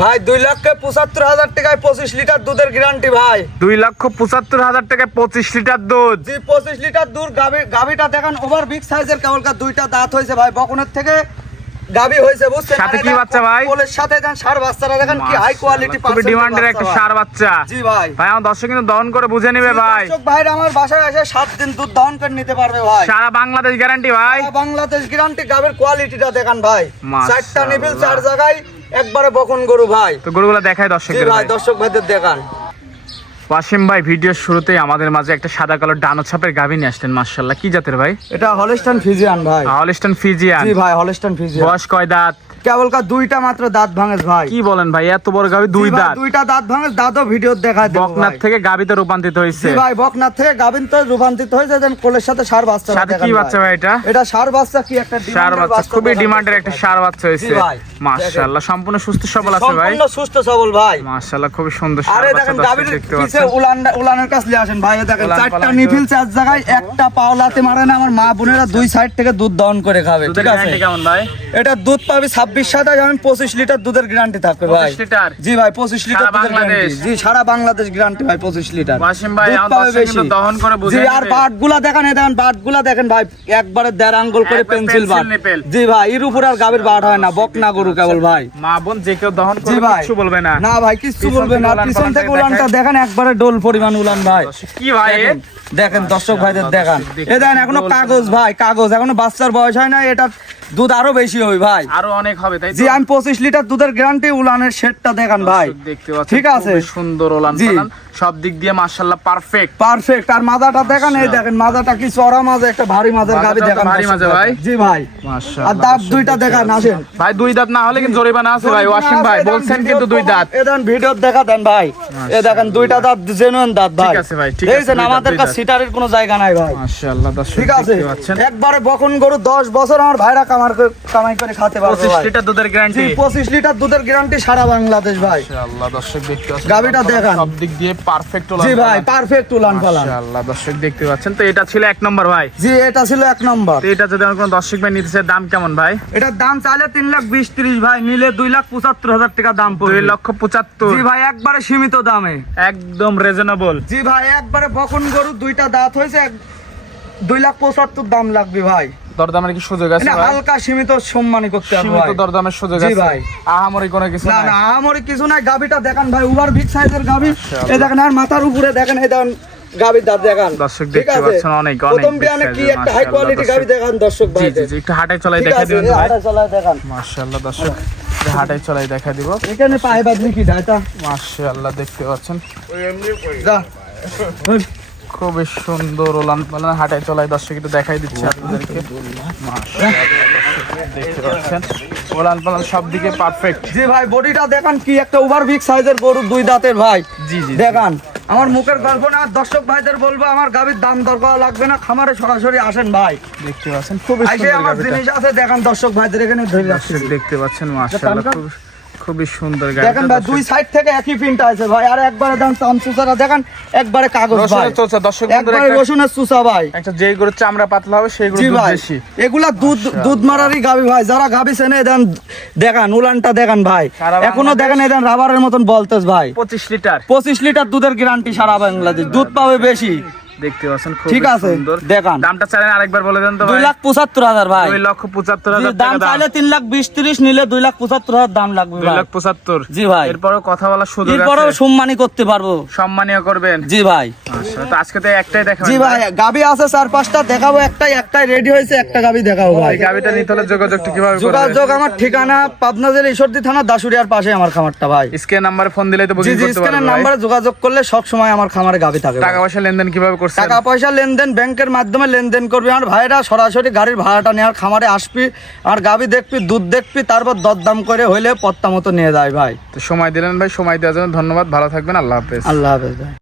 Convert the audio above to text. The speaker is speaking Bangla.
ভাই 2,75,000 টাকায় 25 লিটার দুধের গ্যারান্টি ভাই। 2,75,000 টাকায় 25 লিটার দুধ। জি 25 লিটার দুধ। গাবিটা দেখেন ওভার বিগ সাইজের, কেবলকার দুইটা দাঁত হয়েছে ভাই, বকনের থেকে গাবি হয়েছে বুঝছেন। সাথে কি বাচ্চা ভাই? কোলের সাথে দেন ষাঁড় বাচ্চারা দেখেন কি হাই কোয়ালিটি খুবই ডিমান্ডের একটা ষাঁড় বাচ্চা। জি ভাই। ভাই আমার দর্শক কিন্তু দহন করে বুঝে নিবে ভাই। দর্শক ভাইরা আমার বাসায় এসে 7 দিন দুধ দহন করে নিতে পারবে ভাই। সারা বাংলাদেশ গ্যারান্টি ভাই। সারা বাংলাদেশ গ্যারান্টি। গাবির কোয়ালিটিটা দেখেন ভাই, চারটা নিবিল, 4 জায়গায় একবারে বকন গরু ভাই। তো গরুগুলো দেখাই দর্শকদের ভাই, দর্শক ভাইদের দেখান। ওয়াসিম ভাই ভিডিওর শুরুতেই আমাদের মাঝে একটা সাদা কালো ডানো ছাপের গাভী নিয়ে আসলেন, মাশাআল্লাহ। কি জাতের ভাই? এটা হলস্টাইন ফ্রিজিয়ান ভাই। Holstein Friesian. জি ভাই, হলস্টাইন ফ্রিজিয়ান। বয়স কয় দাঁত? কেবলকার দুইটা মাত্র দাঁত ভাঙেস ভাই। কি বলেন ভাই, এত বড় গাভী দুই দাঁত? দুইটা দাঁত ভাঙেস, দাঁতও ভিডিও দেখায় দেব। বকনার থেকে গাভীতে রূপান্তরিত হয়েছে। জি ভাই, বকনার থেকে গাভীতে রূপান্তরিত হয়েছে। দেন কোলের সাথে ষাঁড় বাচ্চা। সাথে কি বাচ্চা ভাই এটা? এটা ষাঁড় বাচ্চা। কি একটা ষাঁড় বাচ্চা, খুবই ডিমান্ডের একটা ষাঁড় বাচ্চা হয়েছে। মাশাআল্লাহ, সম্পূর্ণ সুস্থ সবল আছে ভাই। সম্পূর্ণ সুস্থ সবল ভাই। মাশাআল্লাহ, খুবই সুন্দর ষাঁড় আরে বাচ্চা দেখেন গাভীর দেখতে পিছে পাচ্ছেন। উলানের কাছে আসেন ভাই, দেখেন চারটা নিফিল, 4 জায়গায় একটা পাওলাতে মারে না। আমার মা বোনেরা দুই সাইড থেকে দুধ দহন করে খাবে। ঠিক আছে কেমন ভাই? এটা দুধ পাবে 26-27, আমি 25 লিটার দুধের গ্যারান্টি থাকবে ভাই। 25 লিটার? জি ভাই, 25 লিটার সারা দুধের গ্যারান্টি। জি সারা বাংলাদেশ গ্যারান্টি ভাই, 25 লিটার। ওয়াসিম ভাই দুধ আমার পাবে দর্শক কিন্তু বেশি। দহন করে বুঝে জি, নেবে। আর বাটগুলা দেখেন, এই দেখেন বাটগুলা দেখেন ভাই, একবারে 1.5 আঙ্গুল করে একবার পেন্সিল বাট। Pencil nipple. জি ভাই, এর উপর আর গাভীর বাট হয় না, বকনা গরু কেবল ভাই। মা বোন যে কেউ দহন জি করে ভাই, কিছু বলবে না। না ভাই কিচ্ছু পিছন বলবে থেকে না। উলান পিছন পালান থেকে থেকে উলানটা দেখায়। দেখেন, একবারে ডোল পরিমাণ উলান ভাই। কি ভাই এ? দেখেন দর্শক ভাইদের দেখান, এ দেখেন এখনো কাগজ ভাই, কাগজ, এখনো বাচ্চার বয়স হয় না। এটা দুধ আরো বেশি হবে ভাই, আরো অনেক হবে তাই তো? জি আমি 25 লিটার দুধের গ্যারান্টি। উলানের শেডটা দেখান ভাই, দেখতে পাচ্ছেন ঠিক আছে, খুবই সুন্দর ওলান জি। পালান, সব দিক দিয়ে মাশাআল্লাহ পারফেক্ট। পারফেক্ট। আর মাজাটা দেখেন, এই দেখেন মাজাটা কি চড়া মাজা, একটা ভারী মাজার গাবি মাজাটা তো দেখান ভারী দর্শক মাজা ভাই। জি ভাই। মাশাআল্লাহ, আর দাঁত দুইটা দেখান, আসেন ভাই দুই দাঁত না হলে কিন্তু জরিমানা আছে ভাই। ওয়াসিম ভাই বলছেন কিন্তু দুই দাঁত। এ দেন ভিডিও দেখা দেন ভাই, এ দেখেন দুইটা দাঁত, জেনুইন দাঁত ভাই। ঠিক আছে ভাই, ঠিক আছে, দেখছেন দুই দাঁত, আমাদের দুই কাছে দাঁত। সিটারের কোনো জায়গা নাই ভাই। মাশাআল্লাহ দর্শক ঠিক আছে, দেখতে পাচ্ছেন। একবারে বকন গরু 10 বছর আমার ভাইরা কামাই করে খেতে পারবে 25 ভাই। লিটার দুধের গ্যারান্টি। 25 লিটার দুধের গ্যারান্টি সারা বাংলাদেশ ভাই। মাশাআল্লাহ দর্শক দেখতে পাচ্ছেন, গাভীটা দেখান, সব দিক দিয়ে পারফেক্ট ওলান জি ভাই, পালান। পারফেক্ট উলান পালান। মাশাআল্লাহ দর্শক দেখতে পাচ্ছেন। তো এটা ছিল 1 নম্বর ভাই। জি এটা ছিল 1 নম্বর। তো এটা যদি আমার কোনো দর্শক ভাই নিতে চায় দাম কেমন ভাই? এটার দাম চাইলে 3,20,30 ভাই, নিলে 2,75,000 টাকা দাম পড়বে। 2,75,000। জি ভাই, একবারে সীমিত দামে, একদম রিজনেবল। জি ভাই, একবারে বকন গরু দুইটা দাঁত হয়েছে, 2,75,000 দাম লাগবে ভাই। দরদামের কি সুযোগ আছে না, ভাই? হালকা সীমিত সম্মানী করতে হবে সীমিত ভাই। দরদামের সুযোগ জি আছে ভাই। আহামরি কোনো কিছু না নাই। না, আমারই কিছু নাই। গাবিটা দেখেন ভাই, ওভার বিগ সাইজের গাবি। মাশাআল্লাহ। এই দেখেন, আর মাথার উপরে দেখেন, এই দেখেন গাবির দাঁত দেখেন। দর্শক ঠিক দেখতে আছে? পাচ্ছেন, অনেক অনেক প্রথম big বিয়ানে কি size-এর, একটা হাই কোয়ালিটি মাশাআল্লাহ গাবি দেখান দর্শক জি ভাই। জি জি, একটু হাঁটাই চলাই ঠিক দেখা আছে, দিবেন এই ভাই। হাঁটা চলায় দেখান। মাশাআল্লাহ দর্শক, হাঁটাই চলাই দেখা দিব। এখানে পায়ে বাঁধলি কি দায়টা? মাশাআল্লাহ দেখতে পাচ্ছেন, যা। খুবই সুন্দর ওলান পালান, হাঁটাই চলাই দর্শক একটু দেখাই দিচ্ছি আপনাদেরকে। মাশাআল্লাহ দর্শক দেখতে পাচ্ছেন, ওলান পালান সব দিকে পারফেক্ট। জি ভাই, বডিটা দেখান, কি একটা ওভার বিগ সাইজের গরু, দুই দাঁতের ভাই। জি জি দেখান, আমার মুখের গল্প না, দর্শক ভাইদের বলবো আমার গাবির দাম দর করা লাগবে না, খামারে সরাসরি আসেন ভাই। দেখতে পাচ্ছেন খুবই আইসে সুন্দর আমার গাড়িটা। জিনিস আছে, দেখান দর্শক ভাইদের এখানে ধরে রাখছি। দেখতে পাচ্ছেন মাশাআল্লাহ খুবই সুন্দর গাড়ি। দেখেন ভাই, দুই সাইড থেকে একই প্রিন্ট আছে ভাই। আর একবারে দাম চামচুসারা দেখেন, একবারে কাগজ ভাই, রসুনের চোচা দর্শক বন্ধুরা, একবারে রসুনের চুষা ভাই। একটা যেই গরুর চামড়া পাতলা হবে সেই গরুর জি দুধ ভাই, বেশি। এগুলা দুধ মারারই গাবি ভাই। যারা গাবি চেনে দেন, দেখান উলানটা দেখান ভাই, সারা এখনো বাংলাদেশ- দেখেন এদেন রাবারের মতন বলতেছ ভাই। 25 লিটার 25 লিটার দুধের গ্যারান্টি সারা বাংলাদেশ, দুধ পাবে বেশি। দেখতে পাচ্ছেন খুব ঠিক আছে, সুন্দর। দেখান। দামটা চাইলেন আরেকবার বলে দেন তো ভাই। 2,75,000 ভাই। 2,75,000 দাম টাকা দাম। চাইলে 3,20,30, নিলে 2,75,000 দাম লাগবে ভাই। 2,75,000 জি ভাই। এরপরও কথা বলার সুযোগ এরপরেও আছে, সম্মানী করতে পারবো। সম্মানীয় করবেন। জি ভাই। আচ্ছা, তো আজকে তো একটাই দেখাবেন জি ভাই, গাবি আছে 4-5টা, দেখাবো একটাই রেডি হয়েছে, একটা গাবি দেখাবো ভাই। এই গাবিটা নিতে হলে যোগাযোগটা কিভাবে করবেন? যোগাযোগ আমার ঠিকানা পাবনা জেলা ঈশ্বরদী থানা দাসুরিয়ার পাশে আমার খামারটা ভাই। স্ক্রিন নাম্বারে ফোন দিলেই তো জি বুকিং জি, করতে স্ক্রিনের পারবেন ভাই। নাম্বারে যোগাযোগ করলে সব সময় আমার খামারে গাবি থাকে ভাই। টাকা পয়সা লেনদেন কিভাবে করছেন? টাকা পয়সা লেনদেন ব্যাংকের মাধ্যমে লেনদেন করবি। আমার ভাইরা সরাসরি গাড়ির ভাড়াটা নিয়ে আর খামারে আসবি, আর গাবি দেখবি, দুধ দেখবি, তারপর দরদাম করে হইলে পত্তা মতো নিয়ে যায় ভাই। তো সময় দিলেন ভাই, সময় দেওয়ার জন্য ধন্যবাদ। ভালো থাকবেন, আল্লাহ হাফেজ। আল্লাহ হাফেজ ভাই।